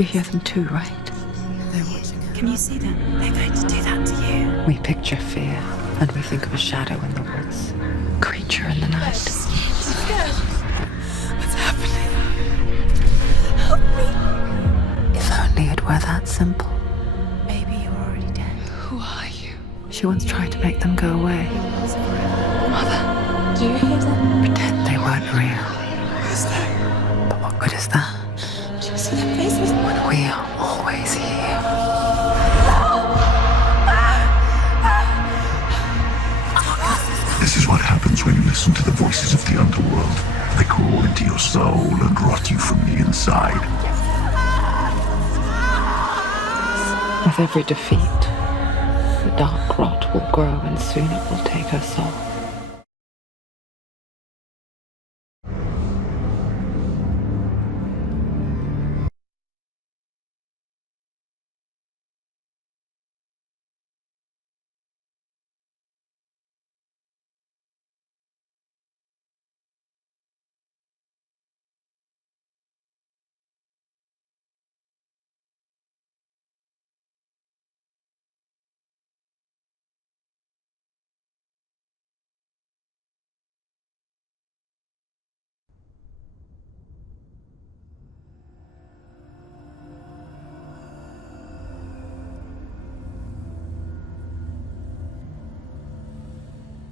You hear them too, right? They're watching. Can you see them? They're going to do that to you. We picture fear, and we think of a shadow in the woods, creature in the night. She's scared. What's happening? Help me. If only it were that simple. Maybe you're already dead. Who are you? She once tried to make them go away. Mother, do you hear them? Pretend they weren't real. Who's that? But what good is that? Do you see their faces? When we are always here. This is what happens when you listen to the voices of the underworld. They crawl into your soul and rot you from the inside. With every defeat, the dark rot will grow and soon it will take her soul.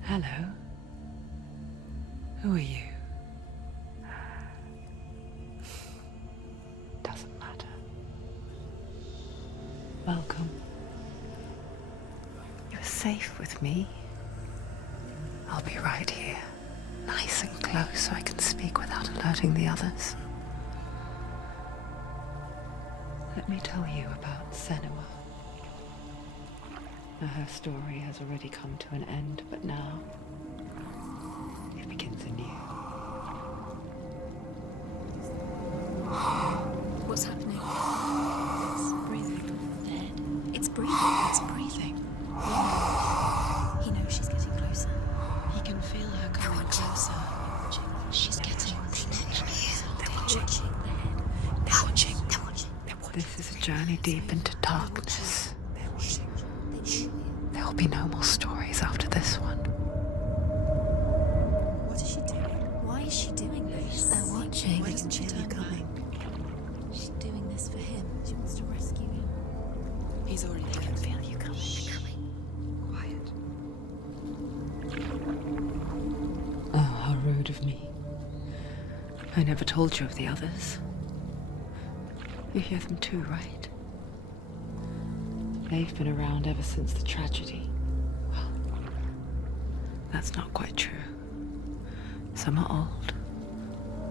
Hello. Who are you? Doesn't matter. Welcome. You're safe with me. I'll be right here, nice and close so I can speak without alerting the others. Let me tell you about Senua. Her story has already come to an end, but now it begins anew. What's happening? It's breathing. Dead. It's breathing. It's breathing. He knows she's getting closer. He can feel her coming closer. She's getting closer. They're watching. They're watching. They're watching. This is a journey deep into darkness. There will be no more stories after this one. What is she doing? Why is she doing this? They're watching. Why doesn't she feel you coming? She's doing this for him. She wants to rescue him. He's already doing it. Feel you coming. Quiet. Oh, how rude of me. I never told you of the others. You hear them too, right? They've been around ever since the tragedy. Well, that's not quite true. Some are old,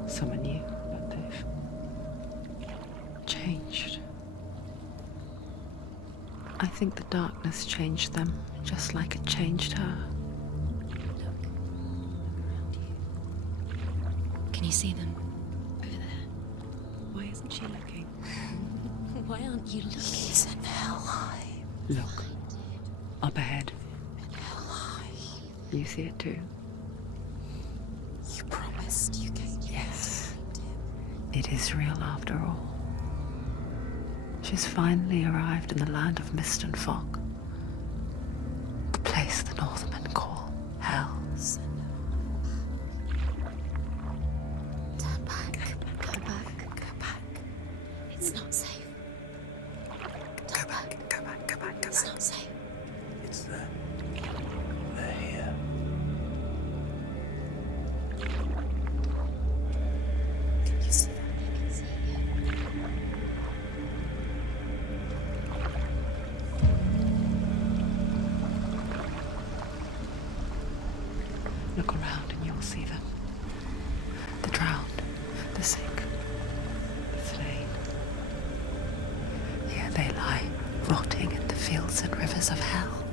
some are new, but they've changed. I think the darkness changed them, just like it changed her. Look. Around you. Can you see them? Over there. Why isn't she looking? Why aren't you looking? He's in hell high. Look, up ahead. Hell high. You see it too? You promised you came. Yes. It is real after all. She's finally arrived in the land of mist and fog. The place the Northmen call hell. Turn back. Go back. Go back. It's not safe. Go back, go back, go back, go It's back. not safe. It's there. They're here. Can you see that? I can see you. Look around and you'll see them. The drowned, the sick, the slain. Here they lie, rotting in the fields and rivers of hell.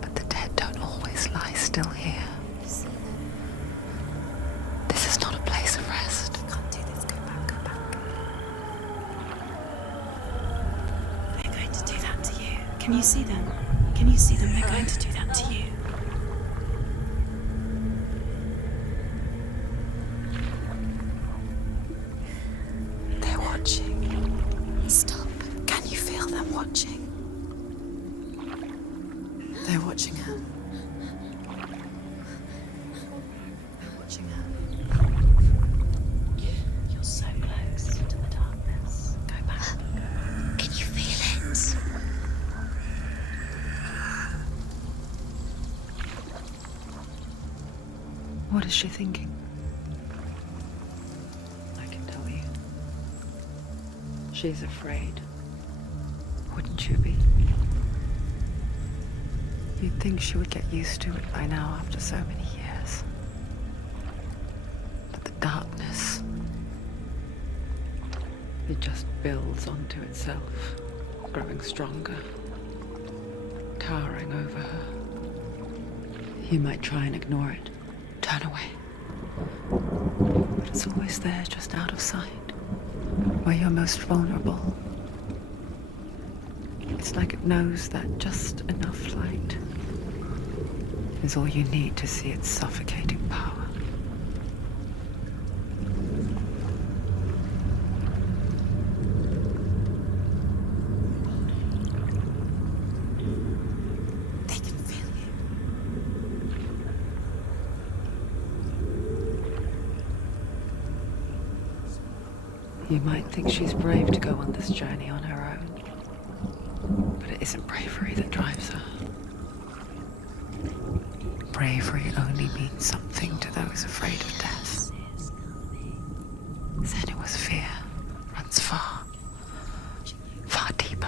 But the dead don't always lie still here. You see them? This is not a place of rest. You can't do this. Go back. Go back. They're going to do that to you. Can you see them? Can you see them? They're going to do that to you. They're watching. What is she thinking? I can tell you. She's afraid. Wouldn't you be? You'd think she would get used to it by now after so many years. But the darkness, it just builds onto itself, growing stronger, towering over her. You might try and ignore it, turn away. But it's always there, just out of sight, where you're most vulnerable. It's like it knows that just enough light is all you need to see its suffocating power. They can feel you. You might think she's brave to go on this journey on her own. But it isn't bravery that drives her. Bravery only means something to those afraid of death. Senua's fear runs far, far deeper.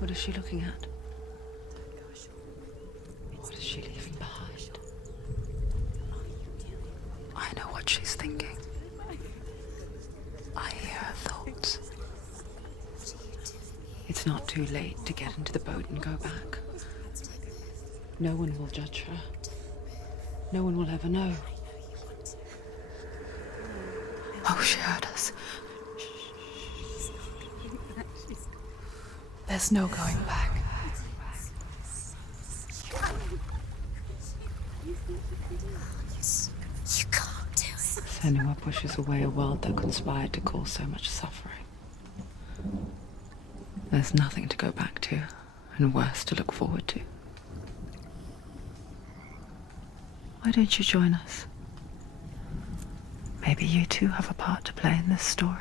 What is she looking at? What is she leaving behind? I know what she's thinking. I hear her thoughts. It's not too late to get into the boat and go back. No one will judge her. No one will ever know. Oh, she heard us. There's no going back. You can't do it. Senua pushes away a world that conspired to cause so much suffering. There's nothing to go back to, and worse to look forward to. Why don't you join us? Maybe you too have a part to play in this story.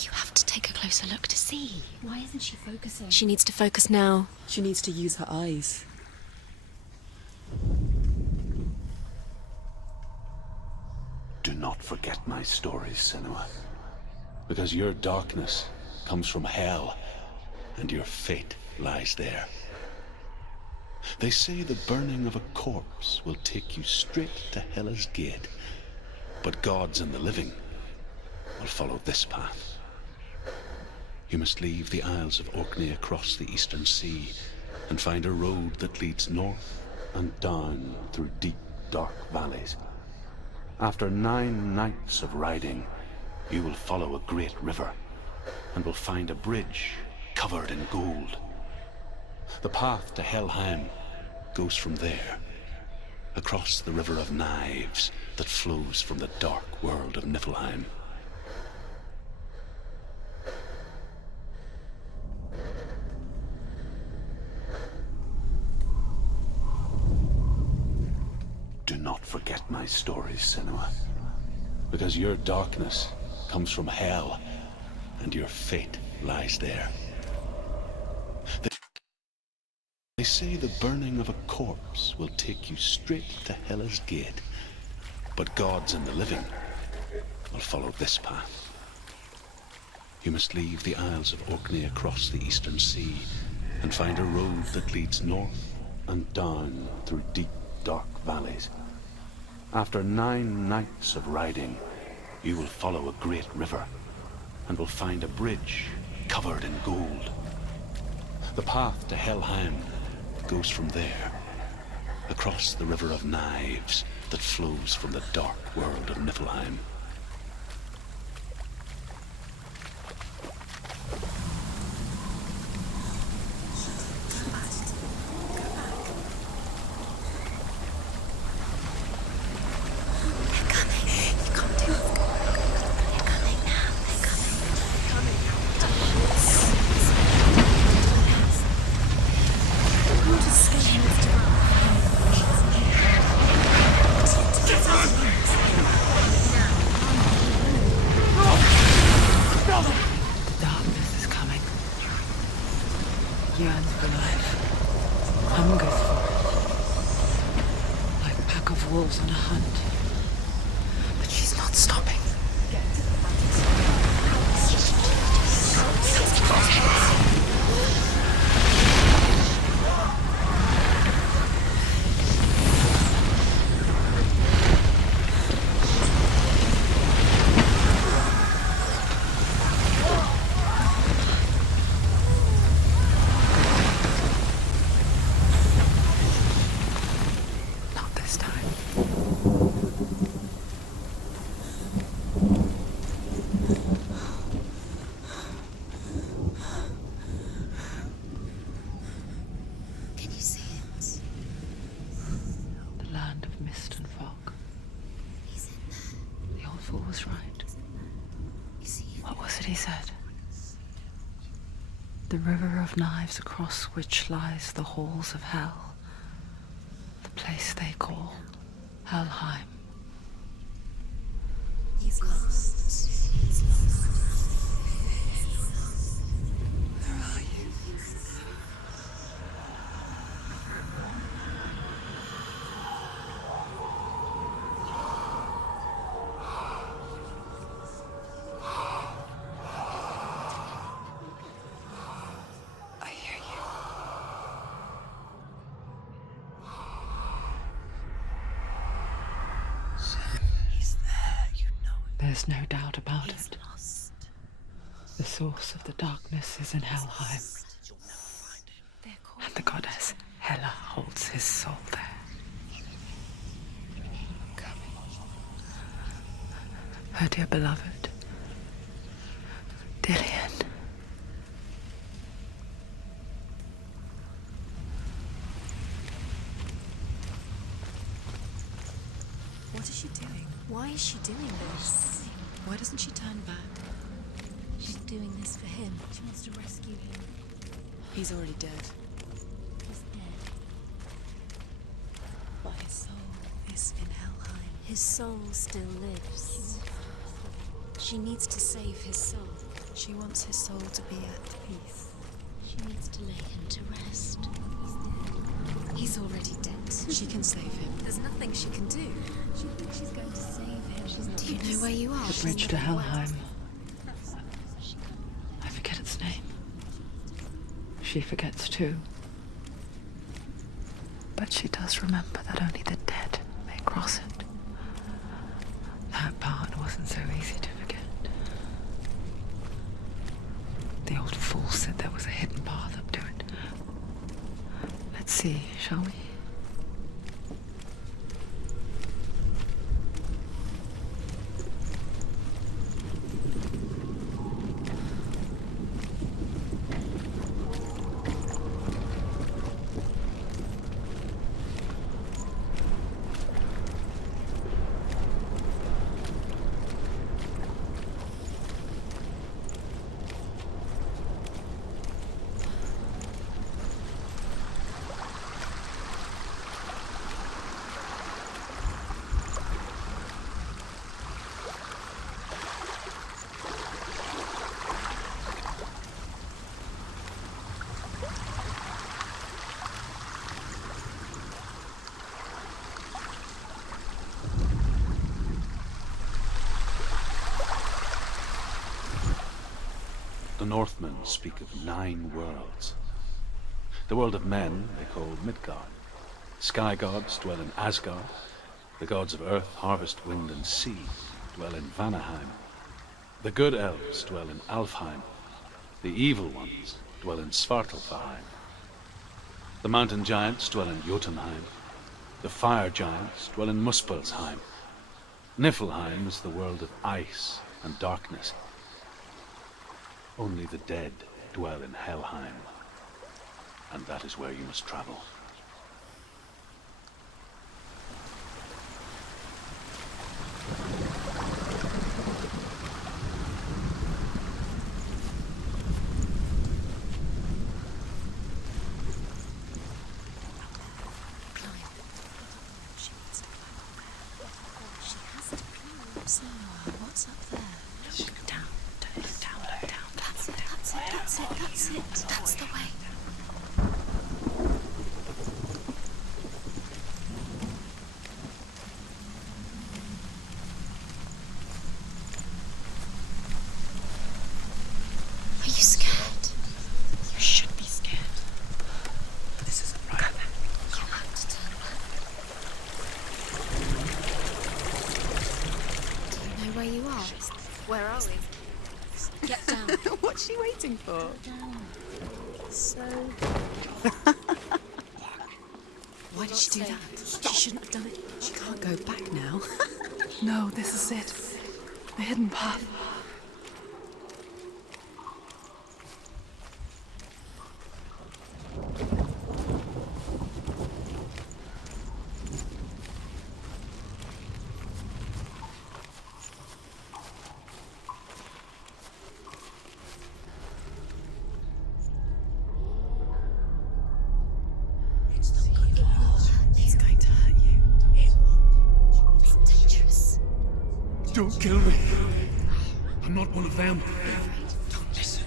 You have to take a closer look to see. Why isn't she focusing? She needs to focus now. She needs to use her eyes. Do not forget my stories, Senua. Because your darkness comes from hell, and your fate lies there. They say the burning of a corpse will take you straight to Hela's gate, but gods and the living will follow this path. You must leave the Isles of Orkney across the eastern sea and find a road that leads north and down through deep, dark valleys. After 9 nights of riding, you will follow a great river and will find a bridge covered in gold. The path to Helheim goes from there, across the river of knives that flows from the dark world of Niflheim. Do not forget my stories, Senua, because your darkness comes from hell, and your fate lies there. They say the burning of a corpse will take you straight to Hela's gate, but gods and the living will follow this path. You must leave the Isles of Orkney across the eastern sea and find a road that leads north and down through deep, dark valleys. After 9 nights of riding, you will follow a great river and will find a bridge covered in gold. The path to Helheim goes from there, across the river of knives that flows from the dark world of Niflheim. Darkness is coming. Yearns for life. Hungers for it. Like a pack of wolves on a hunt. But she's not stopping. Not this time. Can you see it? The land of mist and fog. He's in there. The old fool was right. You see it? What was it he said? The river of knives across which lies the halls of hell. The place they call Helheim. He's lost. He's lost. Where are you? I hear you. He's there, you know it. There's no doubt about He's it. lost. The source of the darkness is in Helheim, They're called and the goddess Hela holds his soul there. Her dear beloved, Dillian. What is she doing? Why is she doing this? Why doesn't she turn back? She's doing this for him. She wants to rescue him. He's already dead. He's dead. But his soul is in Helheim. His soul still lives. She needs to save his soul. She wants his soul to be at peace. She needs to lay him to rest. He's dead. He's already dead. She can save him. There's nothing she can do. She thinks she's going to save him. She's not. Do you know where you are? The bridge to Helheim. I forget its name. She forgets too. But she does remember that only the dead may cross it. That part wasn't so easy to forget. The old fool said there was a hidden path up to it. Let's see, shall we? The Northmen speak of 9 worlds. The world of men they call Midgard. Sky gods dwell in Asgard. The gods of earth, harvest, wind, and sea dwell in Vanaheim. The good elves dwell in Alfheim. The evil ones dwell in Svartalfheim. The mountain giants dwell in Jotunheim. The fire giants dwell in Muspelheim. Niflheim is the world of ice and darkness. Only the dead dwell in Helheim, and that is where you must travel. Senua, what's up there? Look down, down. That's it. That's the way. Are you scared? You should be scared. This isn't right. You have to turn back. Do you know where you are? Where are we? Get down. What's she waiting for? Down. So. Why did she do that? She shouldn't have done it. She can't go back now. No, this is it. The hidden path. He's going to hurt you. It's dangerous. Don't kill me. I'm not one of them. Don't listen.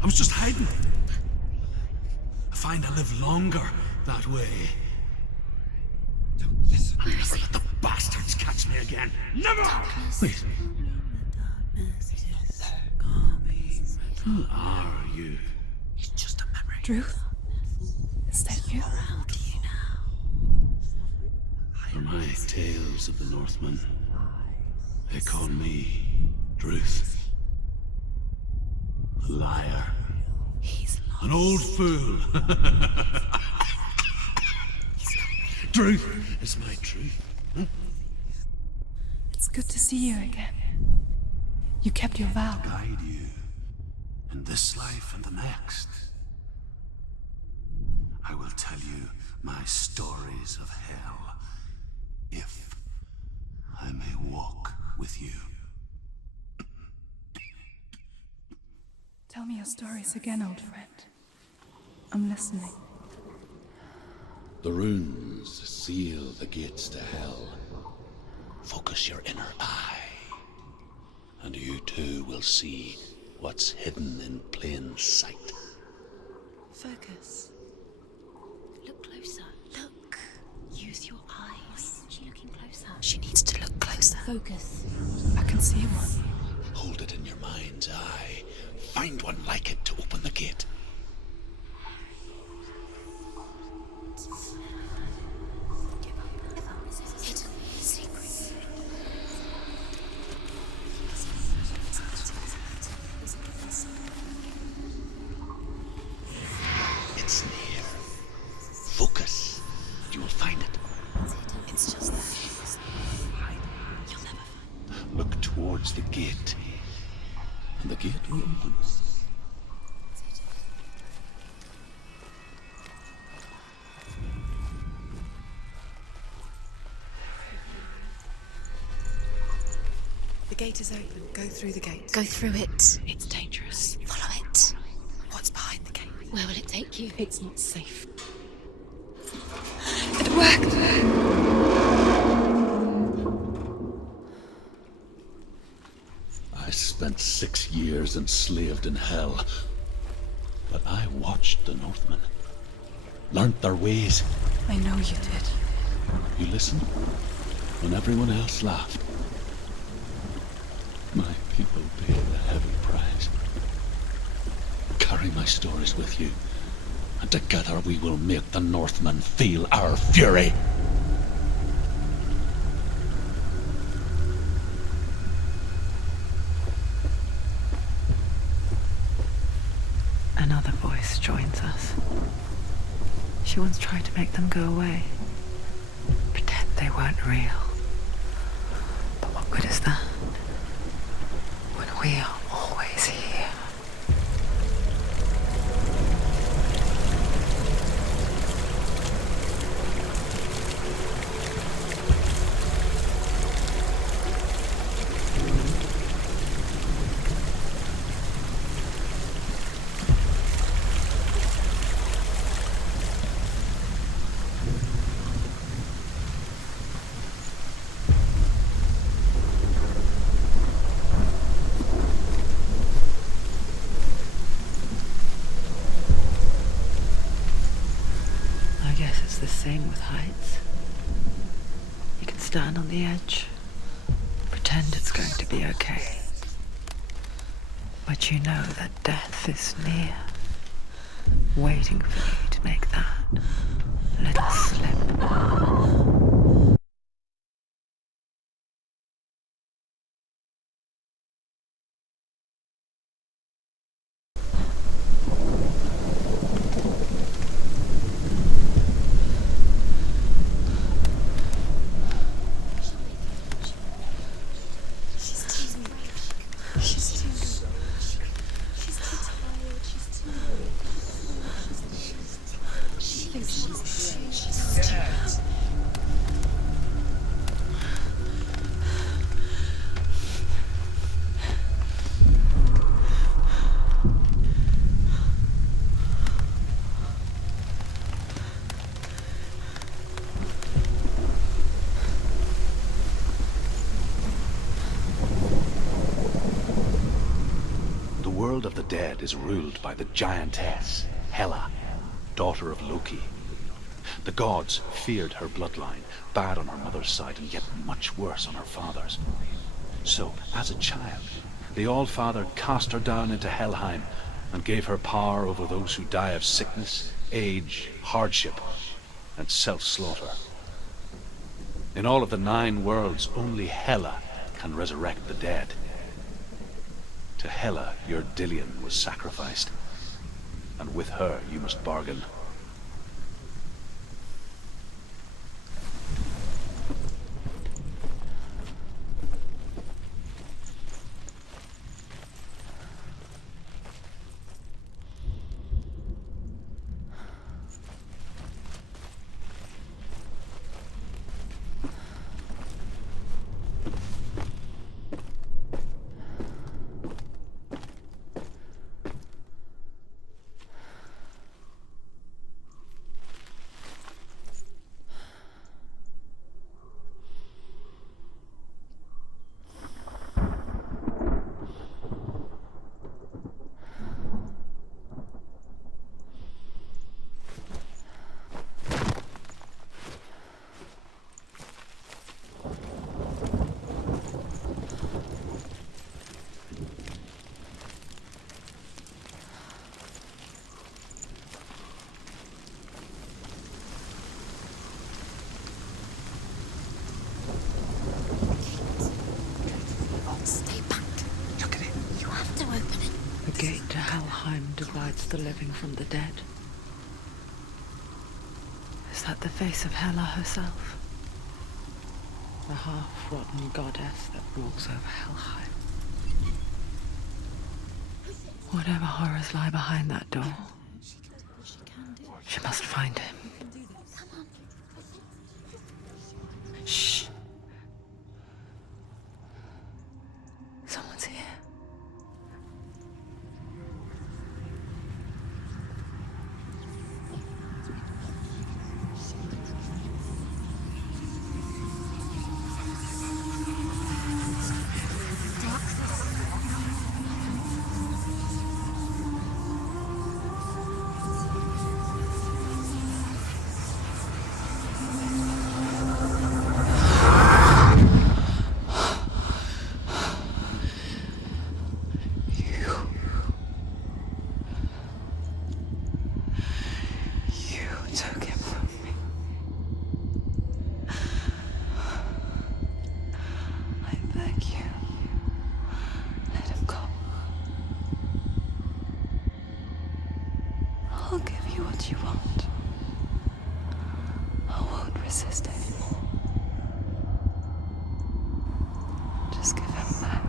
I was just hiding. I find I live longer that way. Don't listen. Never let the bastards catch me again. Never! Wait, who are you? It's just a memory. Druth? Is that you? From my tales of the Northmen, they call me Druth. A liar. He's lost. An old fool. Druth is my truth. It's good to see you again. You kept your vow. Guide you in this life and the next. I will tell you my stories of hell, if I may walk with you. Tell me your stories again, old friend. I'm listening. The runes seal the gates to hell. Focus your inner eye, and you too will see what's hidden in plain sight. Focus. Look closer. Look. Use your eyes. Why isn't she looking closer? She needs to look closer. Focus. I can see one. Hold it in your mind's eye. Find one like it to open the gate. Hidden secret. It's near. Focus. You will find it. It's just there. You'll never find Look towards the gate, and the gate will open. The gate is open. Go through the gate. Go through it. It's dangerous. Follow it. What's behind the gate? Where will it take you? It's not safe. It worked! I spent 6 years enslaved in hell, but I watched the Northmen, learnt their ways. I know you did. You listened when everyone else laughed. My people paid a heavy price. Carry my stories with you, and together we will make the Northmen feel our fury. another voice joins us. She once tried to make them go away. Pretend they weren't real. But what good is that? When we are always here. The same with heights. You can stand on the edge, pretend it's going to be okay, but you know that death is near, waiting for you to make that little slip. The world of the dead is ruled by the giantess, Hela, daughter of Loki. The gods feared her bloodline, bad on her mother's side and yet much worse on her father's. So, as a child, the All-Father cast her down into Helheim and gave her power over those who die of sickness, age, hardship, and self-slaughter. In all of the 9 worlds, only Hela can resurrect the dead. To Hela, your Dillion was sacrificed, and with her you must bargain. The gate to Helheim divides the living from the dead. Is that the face of Hela herself? The half-rotten goddess that rules over Helheim. Whatever horrors lie behind that door, she must find him. Shh. Someone's here. what you want. I won't resist anymore. Just give him back.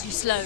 Too slow.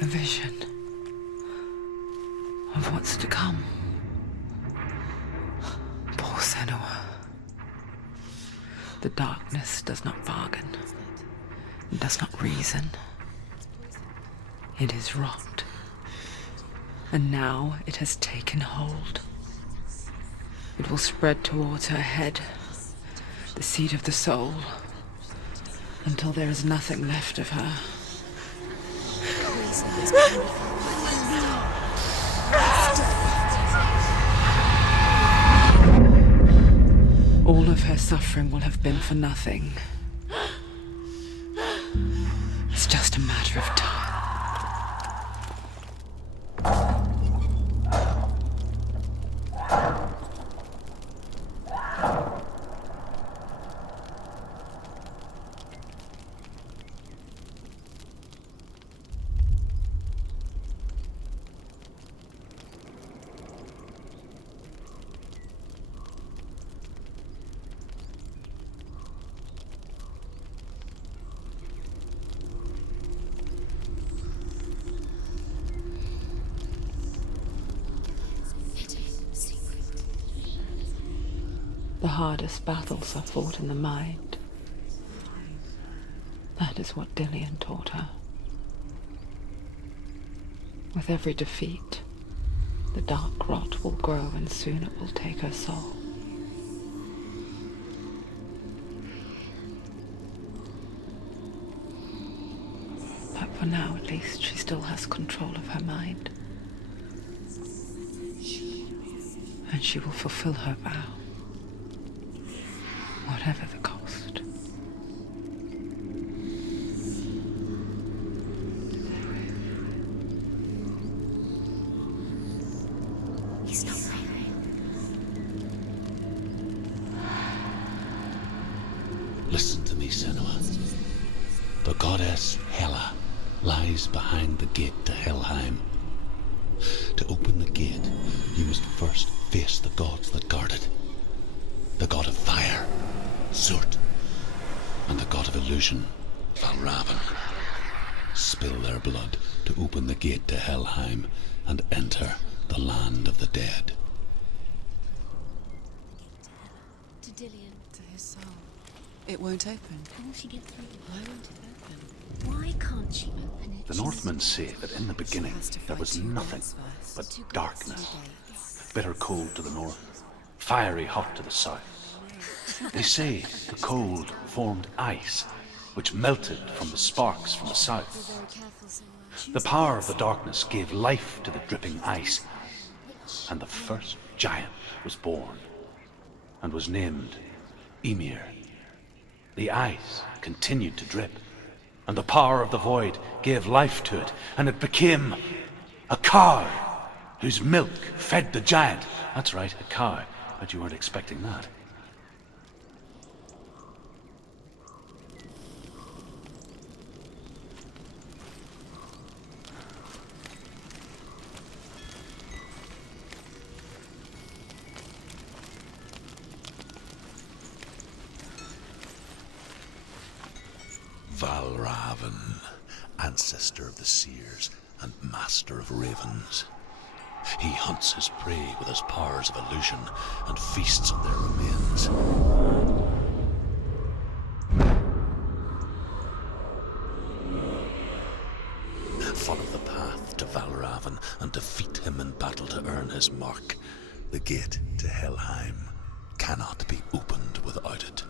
A vision of what's to come. Poor Senua. The darkness does not bargain. It does not reason. It is rot. And now it has taken hold. It will spread towards her head, the seat of the soul, until there is nothing left of her. All of her suffering will have been for nothing. It's just a matter of time. The hardest battles are fought in the mind. That is what Dillian taught her. With every defeat, the dark rot will grow and soon it will take her soul. But for now, at least, she still has control of her mind. And she will fulfill her vow. Whatever the cost. Listen to me, Senua. The goddess Hela lies behind the gate to Helheim. To open the gate, you must first face the gods that guard it. The god of fire, Zurt, and the god of illusion, Valravan. Spill their blood to open the gate to Helheim and enter the land of the dead. To Dillian. To his soul. It won't open. How will she get through? Why won't it open? Why can't she open it? The Northmen say that in the beginning Has to there fight was two nothing gates first. but Two gates, darkness. two gates. Bitter cold to the north, fiery hot to the south. They say the cold formed ice, which melted from the sparks from the Be south. very careful, Senua. The power of the darkness gave life to the dripping ice, and the first giant was born, and was named Ymir. The ice continued to drip, and the power of the void gave life to it, and it became a cow, whose milk fed the giant. That's right, a cow. Bet you weren't expecting that. Valravan, ancestor of the seers and master of ravens. He hunts his prey with his powers of illusion and feasts on their remains. Follow the path to Valravan and defeat him in battle to earn his mark. The gate to Helheim cannot be opened without it.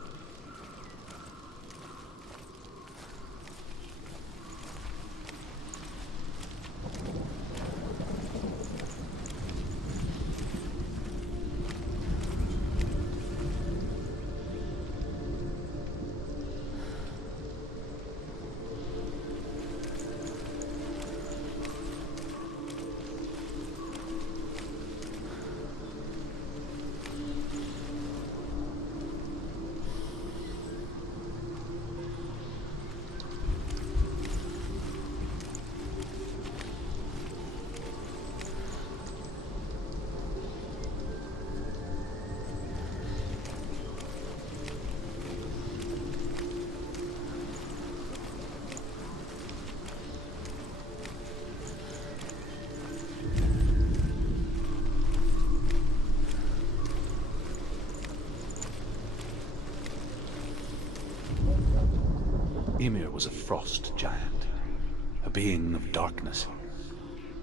Ymir was a frost giant, a being of darkness,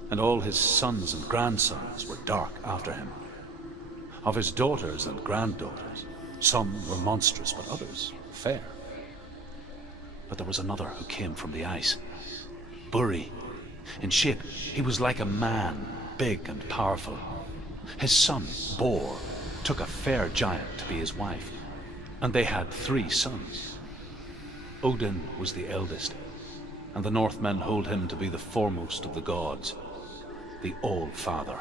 and all his sons and grandsons were dark after him. Of his daughters and granddaughters, some were monstrous, but others fair. But there was another who came from the ice, Buri. In shape, he was like a man, big and powerful. His son, Bor, took a fair giant to be his wife, and they had 3 sons. Odin was the eldest, and the Northmen hold him to be the foremost of the gods, the All-Father.